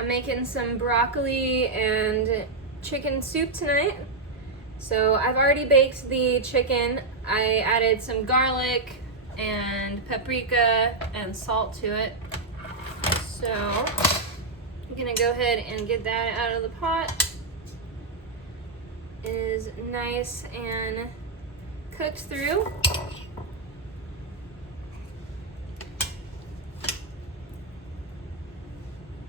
I'm making some broccoli and chicken soup tonight. So I've already baked the chicken. I added some garlic and paprika and salt to it. So I'm gonna go ahead and get that out of the pot. It is nice and cooked through.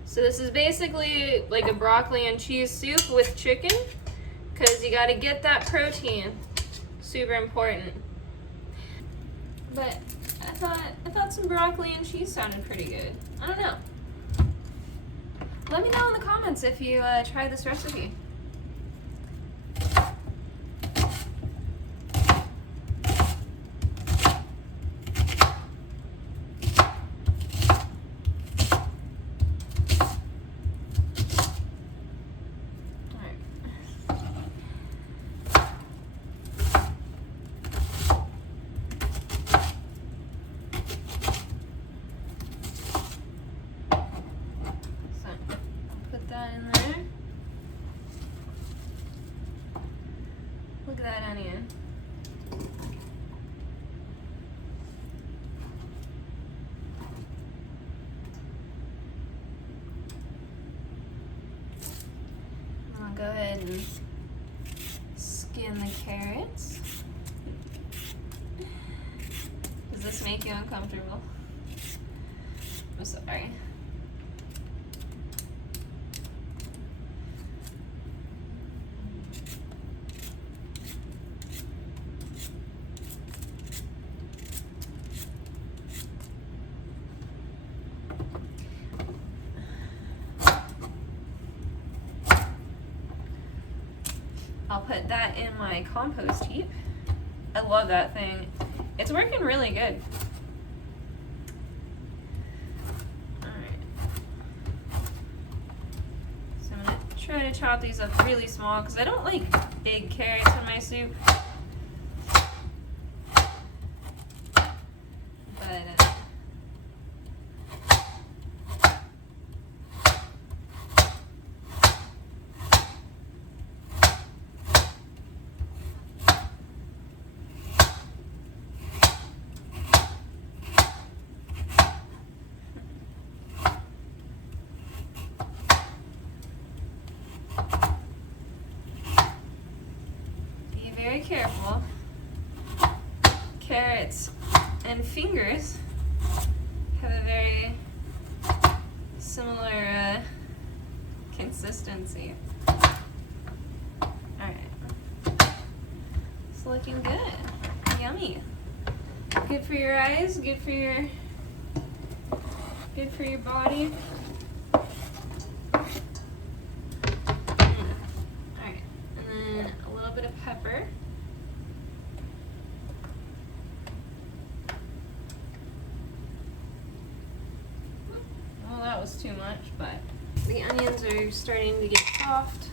So this is basically like a broccoli and cheese soup with chicken, because you got to get that protein. Super important. But I thought some broccoli and cheese sounded pretty good. I don't know. Let me know in the comments if you try this recipe. Look at that onion. I'll go ahead and skin the carrots. Does this make you uncomfortable? I'm sorry. I'll put that in my compost heap. I love that thing. It's working really good. Alright. So I'm gonna try to chop these up really small because I don't like big carrots in my soup. But very careful. Carrots and fingers have a very similar consistency. Alright. It's looking good. Yummy. Good for your eyes, good for your body. Alright. And then a little bit of pepper. That was too much, but the onions are starting to get soft,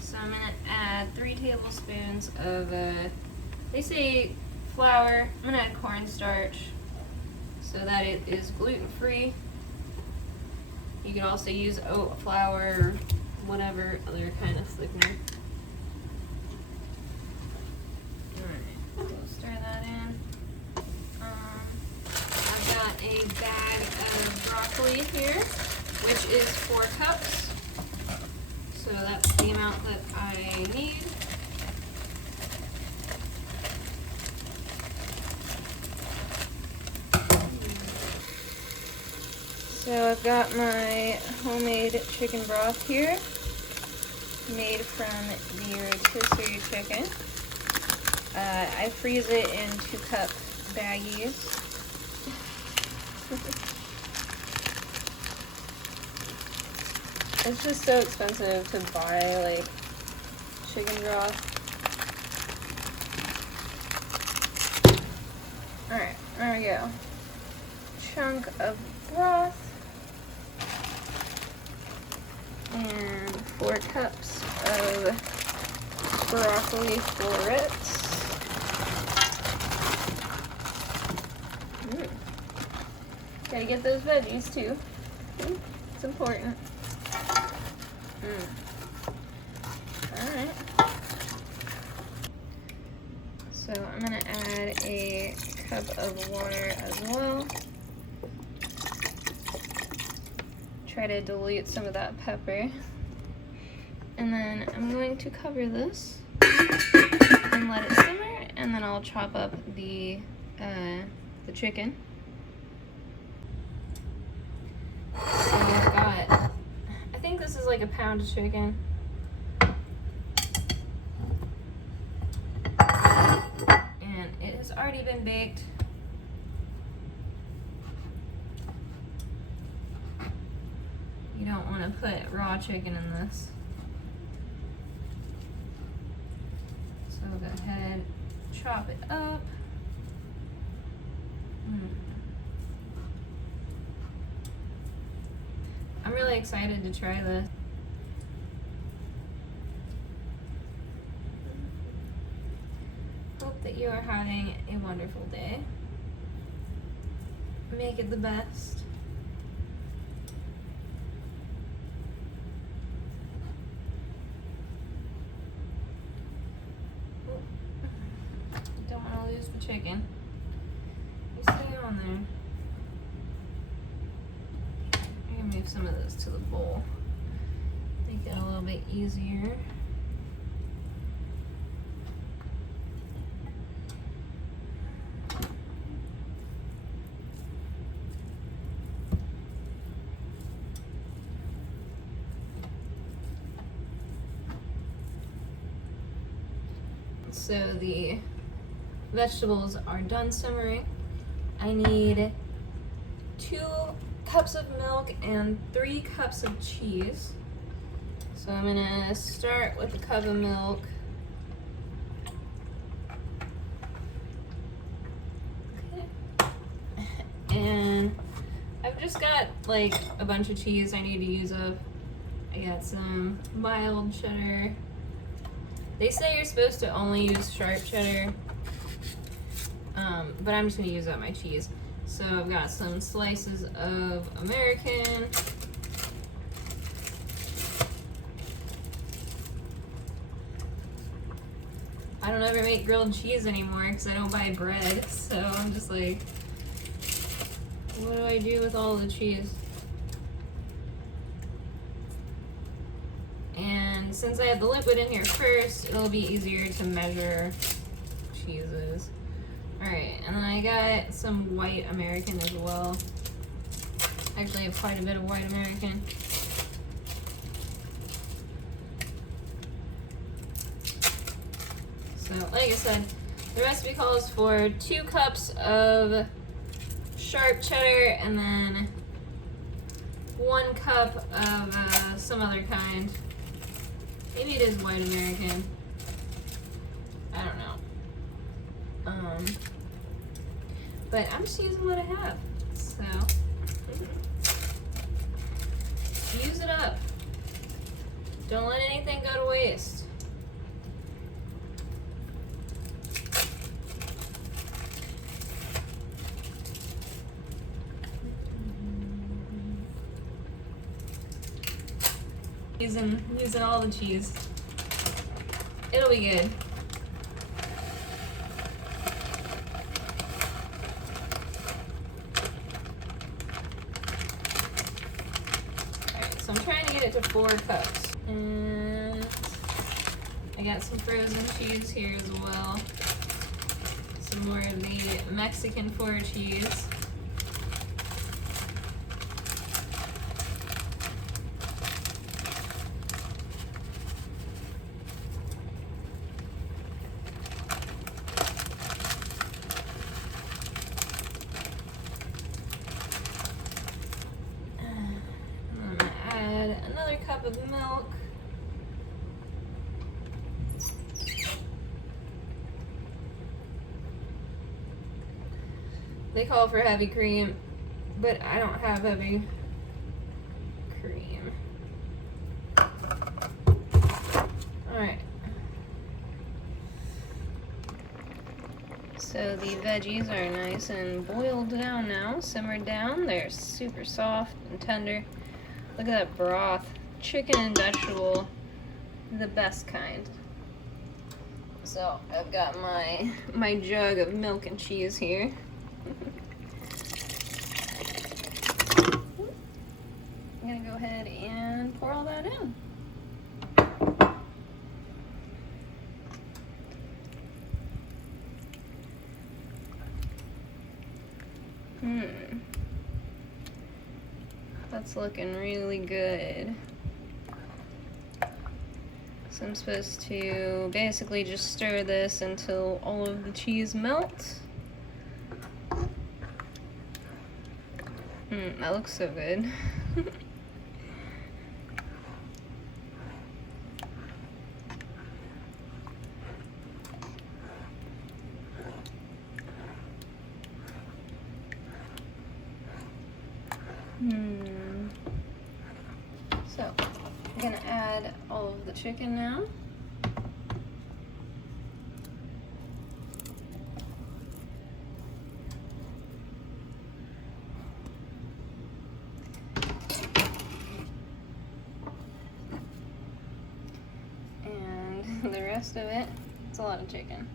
so I'm gonna add 3 tablespoons of they say flour. I'm gonna add cornstarch so that it is gluten-free. You can also use oat flour or whatever other kind of thickener. Alright, we'll stir that in. I've got a bag of broccoli here, which is 4 cups. So that's the amount that I need. So I've got my homemade chicken broth here, made from the rotisserie chicken. I freeze it in 2-cup baggies. It's just so expensive to buy like chicken broth. Alright, there we go. Chunk of broth. And 4 cups of broccoli florets. Gotta get those veggies too. It's important. Alright. So I'm gonna add a cup of water as well. Try to dilute some of that pepper. And then I'm going to cover this and let it simmer, and then I'll chop up the chicken. So I've got, I think this is like a pound of chicken. And it has already been baked. You don't want to put raw chicken in this. So go ahead, chop it up. I'm really excited to try this. Hope that you are having a wonderful day. Make it the best. Don't want to lose the chicken. You stay on there. I'm gonna move some of this to the bowl. Make it a little bit easier. So the vegetables are done simmering. I need 2 cups of milk and 3 cups of cheese. So I'm gonna start with a cup of milk. Okay. And I've just got like a bunch of cheese I need to use up. I got some mild cheddar. They say you're supposed to only use sharp cheddar, but I'm just gonna use up my cheese. So I've got some slices of American. I don't ever make grilled cheese anymore because I don't buy bread. So I'm just like, what do I do with all the cheese? And since I have the liquid in here first, it'll be easier to measure cheeses. Alright, and then I got some white American as well. Actually, I have quite a bit of white American. So, like I said, the recipe calls for 2 cups of sharp cheddar and then 1 cup of some other kind. Maybe it is white American. I don't know. But I'm just using what I have. So, use it up. Don't let anything go to waste. Using all the cheese. It'll be good. Alright, so I'm trying to get it to 4 cups. And I got some frozen cheese here as well. Some more of the Mexican 4 cheese. Another cup of milk. They call for heavy cream, but I don't have heavy cream. Alright. So the veggies are nice and boiled down now, simmered down. They're super soft and tender. Look at that broth. chicken and vegetable, the best kind. So I've got my jug of milk and cheese here. I'm gonna go ahead and pour all that in. That's looking really good. So I'm supposed to basically just stir this until all of the cheese melts. That looks so good. So, I'm gonna add all of the chicken now. And the rest of it, it's a lot of chicken.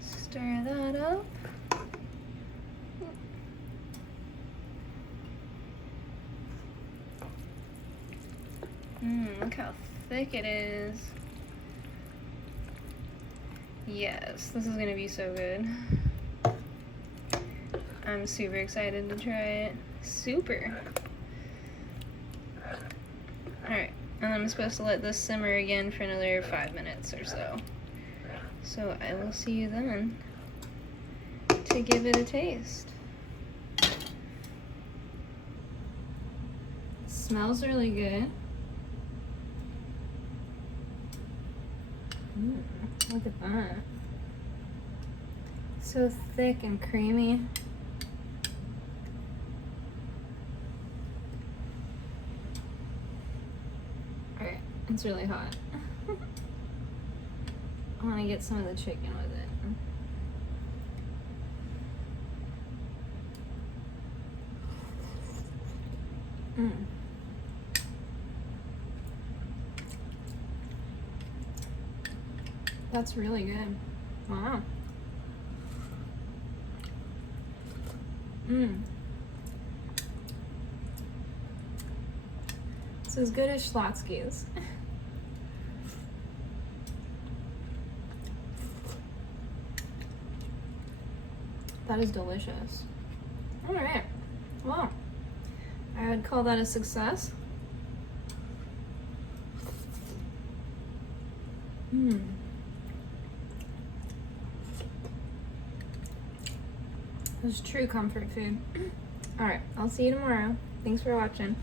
Stir that up. Look how thick it is. Yes, this is gonna be so good. I'm super excited to try it. Super. Alright, and I'm supposed to let this simmer again for another 5 minutes or so. So I will see you then to give it a taste. Smells really good. Look at that. So thick and creamy. Alright, it's really hot. I want to get some of the chicken with it. That's really good. Wow. It's as good as Schlotzsky's. That is delicious. All right. Well, I would call that a success. This is true comfort food. All right, I'll see you tomorrow. Thanks for watching.